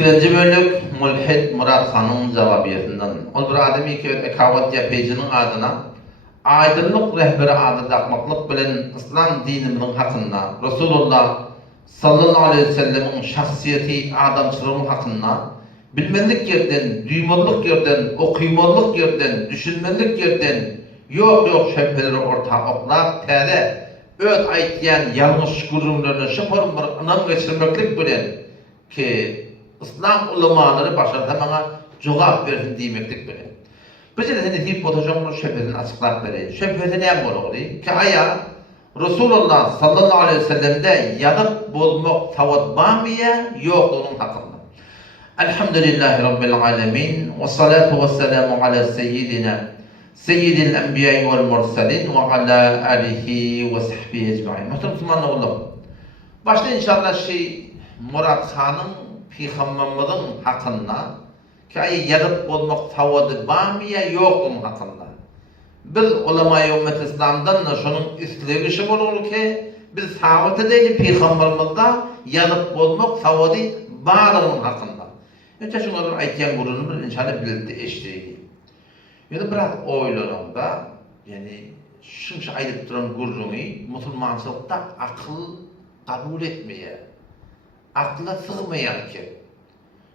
İkinci bölük Mulhid Murat Han'ın cevabiyetinden. O bir ademi ki ekavat yapayıcının adına aydınlık rehberi adı takmaklık bilen İslam diniminin hakkında Resulullah sallallahu aleyhi ve sellem'in şahsiyeti adamçılığının hakkında bilmenlik yerden, duymalık yerden, okuymalık yerden, düşünmelik yerden yok şüpheleri ortağa oklap tede öt aytyan yanlış kurumlarına şıpırın bir anam geçirmeklik bilen ki İslam ulamaları başartamana cevap versin demeklik bilen. Biz de seni fotoğrafın şüphesini açıklap vereyim. Şüphesi ne olur? Ki aya Resulullah sallallahu aleyhi ve sellem'de yanıp bulmak tavat bamiye yok onun hakkında. Elhamdülillahi Rabbil alemin ve salatu ve selamu ala seyyidina seyyidil enbiyayı vel mursalin ve ala alihi ve sahbihi ecmaîn. Muhterem Müslümanlar oğlum. Başta inşallah Murat Han'ın Peygamberimizin hakkında ki ayı yanıp bulmak tavadı bamiye yok onun hakkında. Biz ulema-i ümmet İslam'dan da şunun üstüne olur ki biz sabit edelim Peygamberimizde yanıp bulmak tavadı var onun hakkında. Önce şunları aytyan gururunu inşallah bildi eşliği. Yani biraz oylarında yani şunca ayıp duran gururunu Müslümançılıkta akıl kabul etmeye, akla sığmayan ki.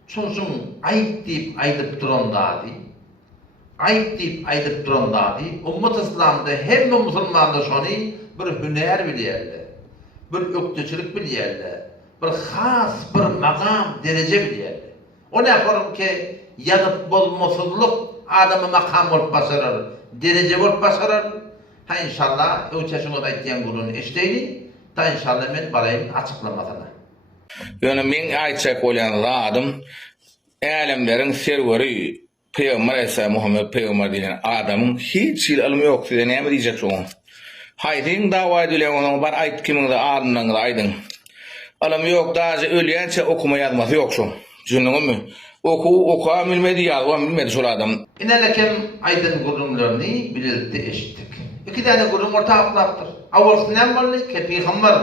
Çünkü ayıp deyip ayıp duran dadi, ayıp deyip ayıp duran dadi, Ümmet İslam'da hem de Müslümanlar şunu bir hüner biliyerler, bir öktüçülük biliyerler, bir khas, bir makam, derece biliyerler. O ne yaparım ki yanıp bulmasızlık adamı makam olup başarır, derece olup başarır. Ha inşallah önce şunu da ettiğin gururunu eşleydi, ta inşallah ben barayım açıklamasına. Yani men aytsak olan adım alemlerin serveri Peygamber Aleyhisselam Muhammed Peygamber diyen adamın hiç ilmi yok diye ne diyecek şu? Haydin dava edilen onun bar ayet kimin de adından da aydın. Alam yok daha ölüyense okuma yazması yok şu. Cünnün mü? Oku bilmedi ya, o bilmedi şu adam. İnelekem aydın gururlarını bilirdi eşittik. İki tane gurum ortaklaktır. Avvalsı ne var ki Peygamber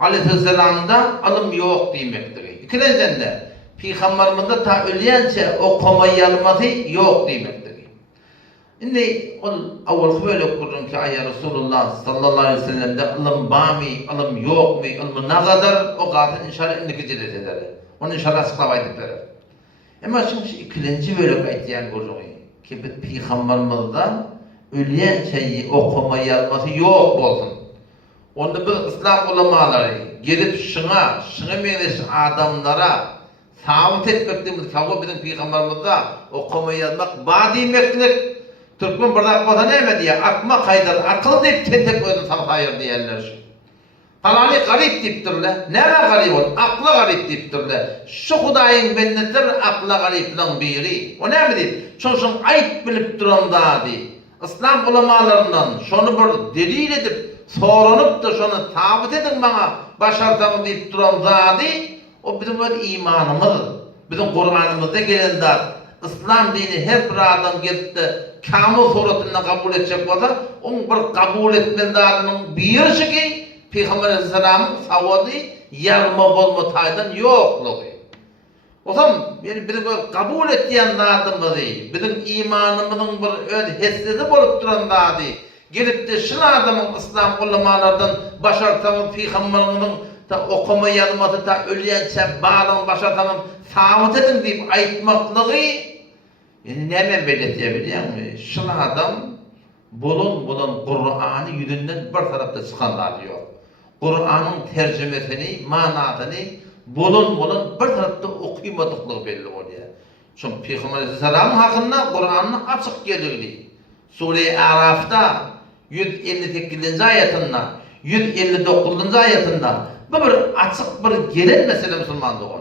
Aleyhisselam'da alım yok demektir. İkinciden de Peygamberimizde ta ölüyense okuma yazması yok demektir. Şimdi avval böyle okudum ki ayya Resulullah sallallahu aleyhi ve sellem'de alım bami, alım yok mu, alım ne kadar o kadar inşallah indiki cilet eder. Onu inşallah açıklamaydık verir. Ama şimdi ikinci böyle ayetiyen gururunu ki Peygamberimizden ölüyen şeyi okuma yazması yok olsun. Onda biz İslam ulamaları gelip şuna meyleşen adamlara sabit etmektiğimiz kavga bizim Peygamberimizde okuma yazmak badi demeklik. Türkmen bardak basa ne diye akma kaydar akıl deyip tek oyunu sana hayır diyenler. Halali garip deyiptirler. Nere garip ol? Akla garip deyiptirler. Şu Hudayın bennetir akla gariplen biri. O ne mi deyip? Çünkü ayıp bilip duran da deyip. İslam ulamalarından şunu bir delil edip sorunup da şunu tabit edin bana başartamı deyip duran zadi o bizim böyle imanımız, bizim Kur'an'ımızda gelen zat. İslam dini her bir adam gelip de kamil suretinde kabul edecek olsa onun bir kabul etmen zatının bir şey Peygamber Aleyhisselam'ın savadı yarma bolma taydan yokluğu. O zaman bizim kabul ettiğin zatımızı, bizim imanımızın bir hissesi bolup duran zatı gelip de şu adamın İslam ulamalardan başartamın Peygamberimizin ta okuma yazması ta ölüyense bağlan başartamın sabit edin deyip aytmaklığı ne belirtebiliyor musun? Şu adam bulun Kur'an'ı yüzünden bir tarafta çıkanlar diyor. Kur'an'ın tercümesini, manasını bulun bir tarafta okuymadıklığı belli oluyor. Çünkü Peygamber Aleyhisselam'ın hakkında Kur'an'ın açık gelirdi. Sure-i Araf'ta 158. ayetinde, 159. ayetinde bu bir açık bir gelen mesele Müslümanlığı olur.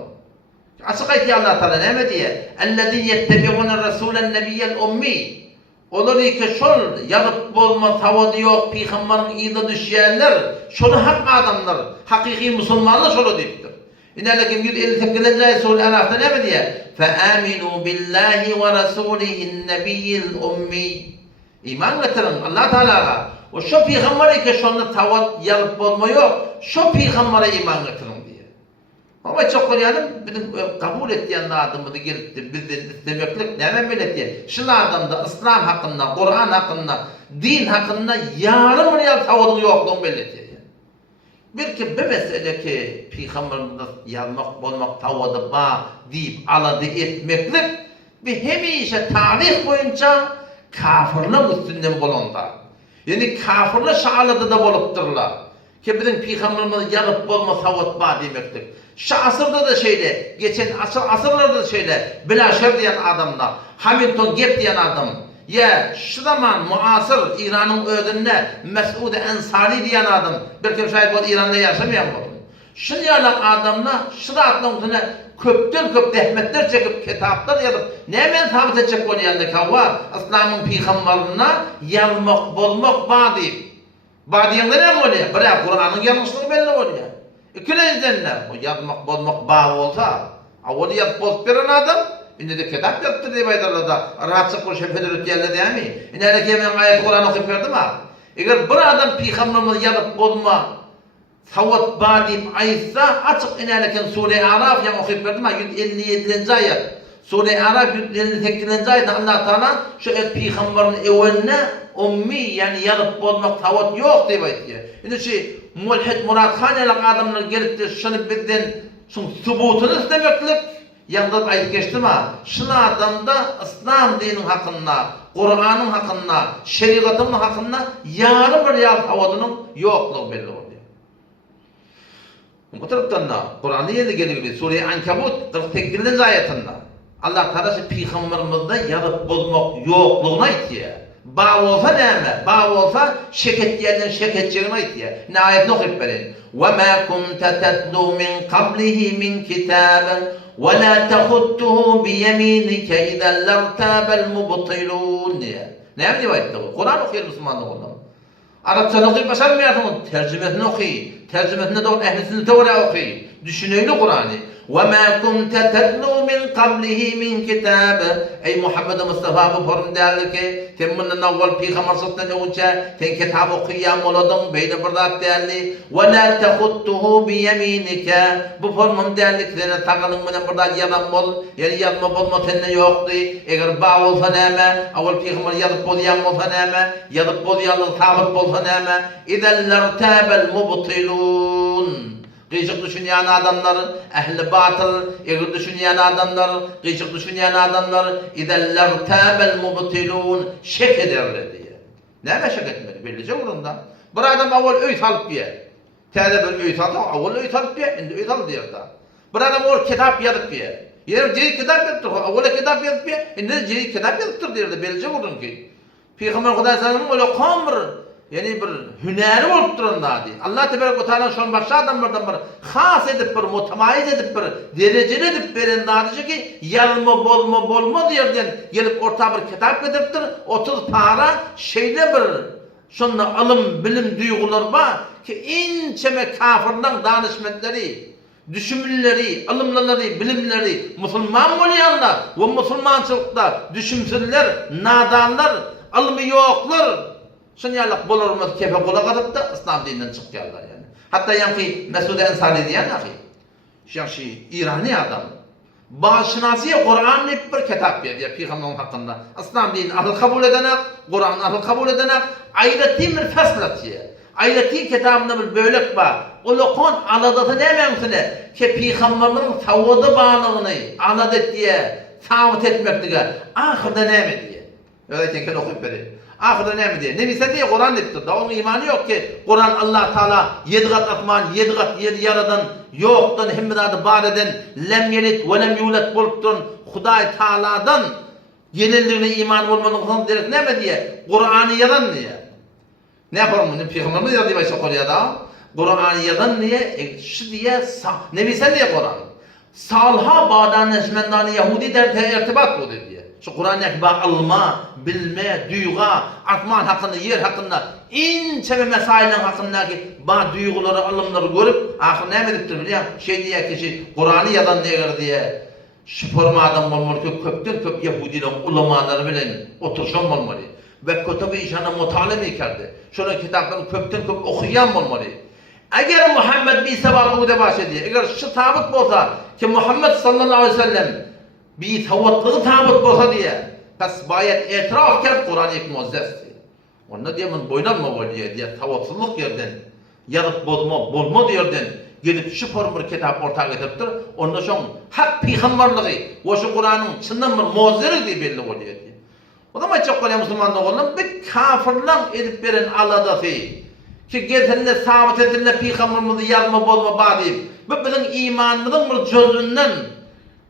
Açık ayeti Allah Teala ne diye? "Ellezî yettebi'ûne rasûlen nebiyyel ummi." Olur ki şol yanıp bulma tavadı yok Peygamberin iyide düşenler, şunu hak adamlar, hakiki Müslümanlar şolu deyiptir. İnelekim 158. ayet Sure-i Araf'ta ne diye? "Feâminû billâhi ve rasûlihin nebiyyil ummi." İman getirin Allah Teala'ya. O şu Peygamber'e ki şunu tavat yanıp bulma yok, şu Peygamber'e iman getirin diye. Ama çok konuyanım bizim kabul ettiğin adımını gelip de bizden istemeklik neme milleti. Şu adamda İslam hakkında, Kur'an hakkında, din hakkında yarım riyal tavadın yokluğun belirtiyor. Bir ki bir mesele ki Peygamberimiz yazmak, bolmak, tavadı ba deyip aladı etmeklik bir hemişe tarih boyunca kafirlik üstünden bulundu. Yani kafirlik şaaladı da bolupdurlar. Ki bizim Peygamberimiz yazıp bolma tavat ba demeklik. Şu asırda da şeyle, geçen asırlarda da şeyle, Bilaşer diyen adamla, Hamilton Gep diyen adam, ya şu zaman muasır İran'ın ödünde Mes'ud Ensari diyen adam, bir kim şahit bu İran'da yaşamayan bu. Şu yalan adamla, şu da atlantına köpten köp zahmetler çekip, kitaplar yazıp, ne men sabit edecek onu yanındaki hava, İslam'ın peygamberine yanmak, bolmak, deyip. Diyenler ne mi oluyor? Bırak Kur'an'ın yanlışlığı belli oluyor. İkilenizdenler, bu yazmak, bozmak bağ olsa, onu yazıp bozup veren adam, indi de kitap yaptı diye baydarlar da, rahatsız kuru şefedir ötüyenler değil mi? İndi hele ki hemen ayet Kur'an okuyup verdim ha. Eğer bir adam Peygamberimiz yazıp bozma, savat bağ deyip ayıtsa, açık indi hele ki Sure-i Araf yan okuyup verdim ha, 157. ayet. Sure-i Araf 158. ayet Allah Teala şu Peygamberin evveline ummi yani yazıp bozmak savat yok diye baytıyor. Indi şey, mulhid Murat Khan'yalak adamlar gelip de şunu bizden subutunu istemeklik yanında ayet geçtim ha. Şunu adamda İslam dinin hakkında, Kur'an'ın hakkında, şeriatın hakkında yarım bir yal havadının yokluğu belli oluyor. Bu taraftan da Kur'an'ı yedi geliyor. Sure-i Ankabut 48. ayetinde Allah Teala Peygamberimizde yazıp bozmak yokluğuna itiyor. Bağ olsa neyme? Bağ olsa şeket yerden şeketçiğine itiyor. Ne ayetini okuyup verin. وَمَا كُنْتَ تَتْلُوا مِنْ قَبْلِهِ مِنْ كِتَابٍ وَلَا تَخُطُّهُ بِيَمِينِكَ اِذَا لَرْتَابَ الْمُبْطِلُونَ diye. Ne yapayım ayette bu? Kur'an okuyor Müslümanlık ondan. Arapçanı okuyup başarmıyorsun. Tercümesini okuyor. Tercümesini de ehlisini teoriye okuyor. Düşüneyle Kur'an'ı. وَمَا كُنْتَ تَتْلُوا مِنْ قَبْلِهِ مِنْ كِتَابٍ Ey Muhammed Mustafa bu forum derli ki temminden avval Peygamber sallallahu önce ten kitap okuyan oladın beyde burada derli وَلَا تَخُطُّهُ بِيَمِينِكَ bu forum derli ki sana takılın bana burada yalan bol yani yazma bolma tenne yoktu eğer bağ olsa neme avval Peygamber yazıp bolayan olsa neme yazıp bolayanlık sabit bolsa neme اِذَا لَرْتَابَ الْمُبْطِلُونَ Gıcık düşünen adamlar, ehli batıl, eğer düşünen adamlar, gıcık düşünen adamlar, iderler tâbel mubtilûn, şek ederler diye. Neme şek etmeli? Bellice vurunda. Bir adam avval öğüt alıp ye. Tâde bir öğüt alıp, avval öğüt alıp ye, indi öğüt alıp diyor da. Bir adam avval kitap yazıp ye. Yine ciri kitap yazıptır, avval kitap yazıp ye, indi ciri kitap yazıptır diyor da, bellice vurun ki. Peygamber Kuday sallallahu öyle kamır, yani bir hüneri olup duranda diye. Allah Tebarek ve Teala şu an başka adamlardan bir khas edip bir, mutemayiz edip bir, dereceli edip verin dağıtıcı ki yalma bolma diyerden gelip orta bir kitap ediptir, 30 para şeyde bir şunla alım, bilim duygular var ki inçeme kafirden danışmetleri, düşünürleri, alımları, bilimleri, Müslüman olayanlar ve Müslümançılıkta düşünsünler, nadanlar, alımı yoklar. Şunyalık bolurumuz kefe kola katıp da İslam dininden çıkıyorlar yani. Hatta yani Mes'ud Ensari diyen yani İrani adam. Bağışınasıya Kur'an'ın hep bir kitap veriyor Peygamber'in hakkında. İslam dinini ahıl kabul edenek, Kur'an'ı ahıl kabul edenek, ayreti bir feslatiye. Ayreti kitabında bir bölük var. O lokon aladatı ne memsine ki Peygamber'in tavvadı bağlılığını aladet diye sabit etmek diye. Ahırda ne mi diye. Öyleyken okuyup veriyor. Ahirde ne mi diye? Ne bilse diye Kur'an ettir. Da onun imanı yok ki Kur'an Allah Teala 7 kat atman, 7 kat yedi yaradan, yoktan himmedadı bar eden, lem yelit ve lem yulet bolup durun Huday Teala'dan yenildiğine iman olmanın direkt ne mi diye? Kur'an'ı yalan diye. Ne yapalım bunu? Peygamberimiz yazdı başa konuya da. Kur'an'ı yalan diye, şu diye, ne bilse diye Kur'an. Salha bağdan neşmendani Yahudi der irtibat bu diye. Şu Kur'an'daki alma, bilme, duyga, atman hakkında, yer hakkında, ince ve mesailin hakkındaki duyguları, alımları görüp, ahir ne ediptir biliyor? Şey diye kişi, Kur'an'ı yadan diye, şu forma adam olmalı, köp Yahudi'nin ulamaları bilen oturuşan olmalı. Ve kutubu işana mutaleme ikerdi. Şunun kitaplarını köp okuyan olmalı. Eğer Muhammed bir sevabı da başladı. Eğer şu tabut olsa ki Muhammed sallallahu aleyhi ve sellem bir tavatlığı tabut olsa diye pes bayet etraf kert Kur'an-ı muazzezdi. Onda diye men boynanma oluyor diye tavatsızlık yerden yarıp bolma diyordan gelip şu formül kitap ortaya getiriptir. Onda şoň hak peygamberliği ve şu Kur'an'ın çından bir muazzeri diye belli oluyor diye. O zaman çok önemli Müslüman oğlum bir kafirlan edip veren aladası ki getirinde sabit edilene peygamberimizi yazma bolma badi. Bu bizim imanımızın bir cüzünden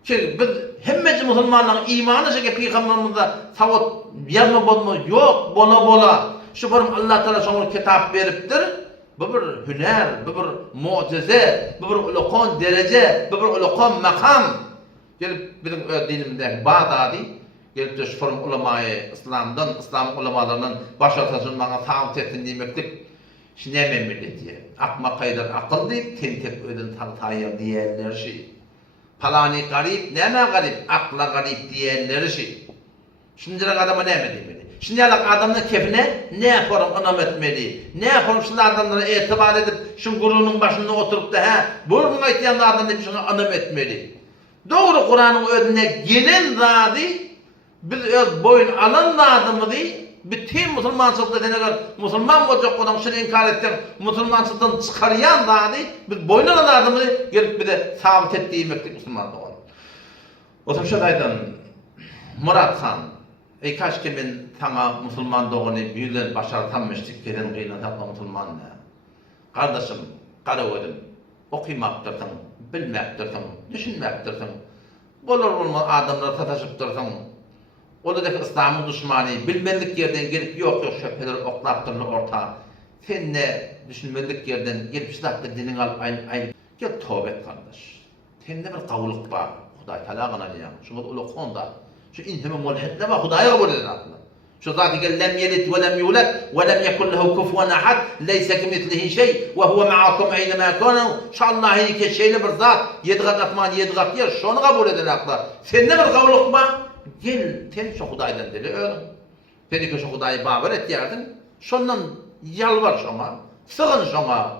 ki biz hemmeci Müslümanların imanı şeke peygamberimize savat yazma bolma yok bola. Şu form Allah Teala şoň kitap beripdir. Bu bir hüner, bu bir mucize, bu bir ulukon derece, bu bir ulukon makam. Gelip bizim dinimizde Bağdadi gelip de şu form ulemayı İslam'dan, İslam ulemalarının başarısının bana taahhüt ettin demektik. Şimdi ne memnuniyet diye. Akma kaydar akıl deyip, tentek ödün tanıtayır diyenler şey. Palani garip, neme garip, akla garip diyenler şey. Şimdilik adama ne demeli? Şimdilik adamın kefine ne yaparım anam etmeli? Ne yaparım şimdi adamlara etibar edip, şu gurunun başında oturup da burnuna itiyan adam deyip şunu anam etmeli. Doğru Kur'an'ın önüne gelen zadi, biz öz boyun alan adamı değil, bütün Müslümançılıkta deneler, Müslüman olacak olan şunu inkar etken, Müslümançılıktan çıkarayan zadi, biz boyun alan adamı değil, gelip bir de sabit ettiği mektik Müslümanlığı olan. O zaman şöyleyden, Murat Han, kaç kimin sana Müslüman doğunu büyüden başarıtanmıştık, gelen gıyla tatlı Müslüman ne? Kardeşim, karı ödüm, okumaktırsan, bilmektirsin, düşünmektirsin. Bolur olmaz adamlar sataşıptırsan. O da İslam'ın düşmanı, bilmelik yerden gelip yok şöpheleri oklaptırlı orta. Sen ne düşünmelik yerden gelip şidakta dinin alıp aynı. Gel tövbe et kardeş. Sen ne bir kavuluk var. Huday talağına ne yani? Şu ulu konda. Şu inhemi mulhitle var. Huday'a kabul edin aklına. Şu zati gel lem yelit ve lem yulet ve lem yekun lehu kufuven ahad leyse kemitlihi şey ve huve ma'akum eynema kanu şallah heyke şeyli bir zat yedgat atman yedgat yer şunu kabul edin aklına. Sen ne bir kavuluk var? Gel sen şu Huday'dan dili öğren. Seni ki şu Huday'ı baver et yerdin. Şundan yalvar şuna. Sığın şuna.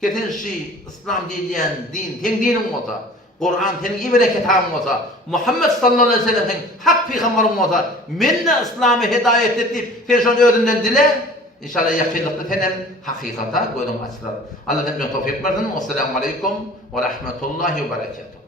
Ketin şey İslam diyen din, ten dinin olsa. Kur'an senin ibret kitabın olsa. Muhammed sallallahu aleyhi ve sellem hak peygamberin olsa. Minne İslam'ı hidayet edip sen şunu öğrenden dile. İnşallah yakınlıkta senin hakikata koydum açılar. Allah'ın tevfik versin. Esselamu aleyküm ve rahmetullahi ve berekatuhu.